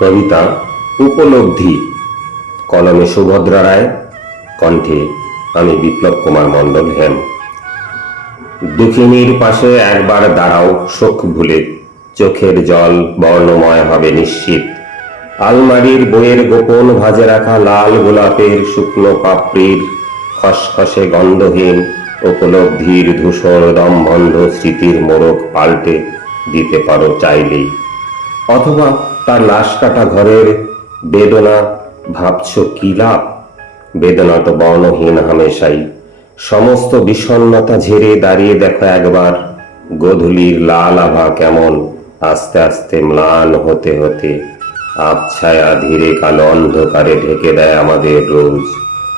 কবিতা উপলব্ধি, কলমে সুভদ্রা রায়, কণ্ঠে আমি বিপ্লব কুমার মণ্ডল হেম। দুঃখিনীর পাশে একবার দাঁড়াও শোক ভুলে, চোখের জল বর্ণময় হবে নিশ্চিত। আলমারির বইয়ের গোপন ভাজে রাখা লাল গোলাপের শুকনো পাপড়ির খসখসে গন্ধহীন উপলব্ধির ধূসর দমবন্ধ স্মৃতির মোড়ক পাল্টে দিতে পারো চাইলেই। অথবা তার লাশ কাটা ঘরের বেদনা ভাবছ কি লাভ? বেদনা তো বর্ণহীন হামেশাই। সমস্ত বিষণ্ণতা ঝেড়ে দাঁড়িয়ে দেখো একবার, গোধূলির লাল আভা কেমন আস্তে আস্তে ম্লান হতে হতে আবছায়া ধীরে কালো অন্ধকারে ঢেকে দেয় আমাদের রোজ।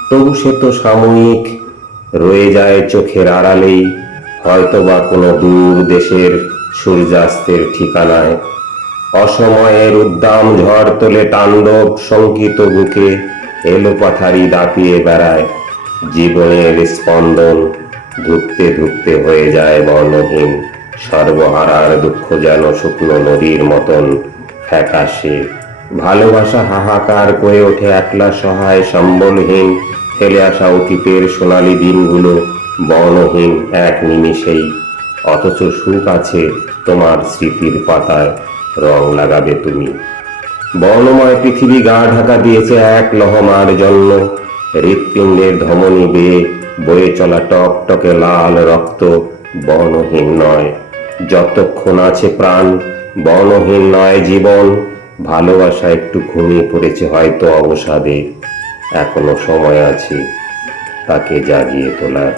তবু সে তো সাময়িক, রয়ে যায় চোখের আড়ালেই, হয়তোবা কোনো দূর দেশের সূর্যাস্তের ঠিকানায়। অসময়ের উদ্দাম ঝড় তোলে তাণ্ডব শঙ্কিত বুকে, এলো পাথারি দাপিয়ে বেড়ায় জীবনের স্পন্দন। ধুঁকতে ধুঁকতে হয়ে যায় বর্ণহীন, সর্বহারার দুঃখ যেন শুকনো নদীর মতন ফ্যাকাশে। ভালোবাসা হাহাকার করে ওঠে একলা সহায় সম্বলহীন, ফেলে আসা অতীতের সোনালি দিনগুলো বর্ণহীন এক নিমিষেই। অথচ সুখ আছে তোমার স্মৃতির পাতায়, রং লাগাবে তুমি। বর্ণময় পৃথিবী গা ঢাকা দিয়েছে এক লহমার জন্য, হৃৎপিণ্ডের ধমনী বেয়ে বয়ে চলা টকটকে লাল রক্ত বর্ণহীন নয়। যতক্ষণ আছে প্রাণ বর্ণহীন নয় জীবন। ভালোবাসা একটু ঘুমিয়ে পড়েছে হয়তো অবসাদে, এখনো সময় আছে তাকে জাগিয়ে তোলার।